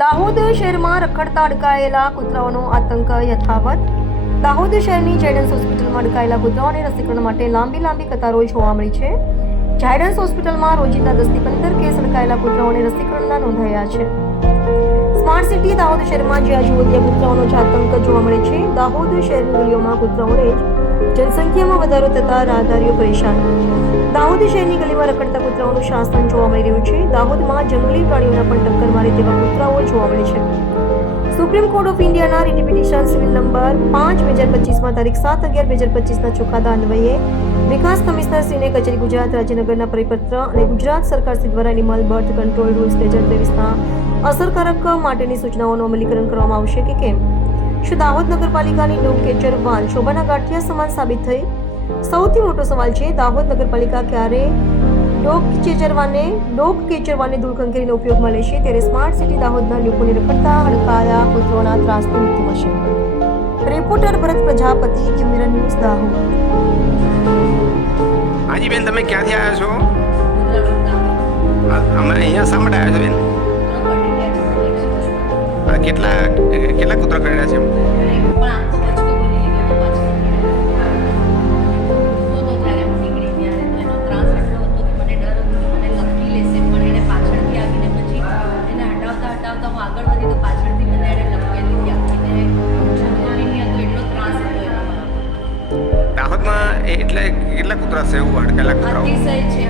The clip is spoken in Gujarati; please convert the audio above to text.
દાહોદ શહેરમાં રખડતા અડકાયેલા કૂતરાઓનો આતંક યથાવત. દાહોદ શહેરની ઝાયડન્સ હોસ્પિટલમાં અડકાયેલા કૂતરાઓને રસીકરણ માટે લાંબી કતારો જોવા મળી છે. ઝાયડન્સ હોસ્પિટલમાં રોજિંદા 10 થી 15 કેસ અડકાયેલા કૂતરાઓને રસીકરણના નોંધાયા છે. સ્માર્ટ સિટી દાહોદ શહેરમાં જ્યાં જુઓ ત્યાં કૂતરાઓનો જ આતંક જોવા મળે છે. દાહોદ શહેરની ગલીઓમાં કૂતરાઓને જનસંખ્યામાં વધારો થતા રાહદારીઓ પરેશાન. દાહોદ શહેરની ગલીમાં રખડતા કૂતરાઓનું શાસન જોવા મળી રહ્યું છે. દાહોદમાં જંગલી પ્રાણીઓના પણ ટક્કર મારે તેવા કૂતરાઓ જોવા મળે છે. સુપ્રીમ કોર્ટ ઓફ ઇન્ડિયાના રિટ સિવિલ નંબર 5/2025માં તારીખ 7/11/2025ના ચુકાદા અન્વયે વિકાસ કમિશનરશ્રીને કચેરી ગુજરાત રાજ્યનગરના પરિપત્ર અને ગુજરાત સરકારશ્રી દ્વારા એનિમલ બર્થ કંટ્રોલ રૂલ્સ 2023ના અસરકારક માટેની સૂચનાઓનું અમલીકરણ કરવામાં આવશે કે કેમ? શું દાહોદ નગરપાલિકાની ડોગ કેચર વાન શોભાના ગાંઠિયા સમાન સાબિત થઈ? સૌથી મોટો સવાલ છે, દાહોદ નગરપાલિકા ક્યારે ડોગ કેચર વાનને દૂર ખંખેરીને ઉપયોગમાં લેશે? ત્યારે સ્માર્ટ સિટી દાહોદના લોકોને રખડતા અડકાયા કૂતરાઓના ત્રાસથી મુક્તિ મળશે. Reporter Bharat Prajapati, TV Mirror News, Dahod. હાજી બેન, તમે ક્યાંથી આવ્યા છો? અમે અહીંયા શા માટે આવ્યા છો બેન? કેટલા કૂતરા કર્યા છે? દાહોદમાં એટલે કેટલા કૂતરા છે? એવું અડકેલા કૂતરાઓ અતિશય છે,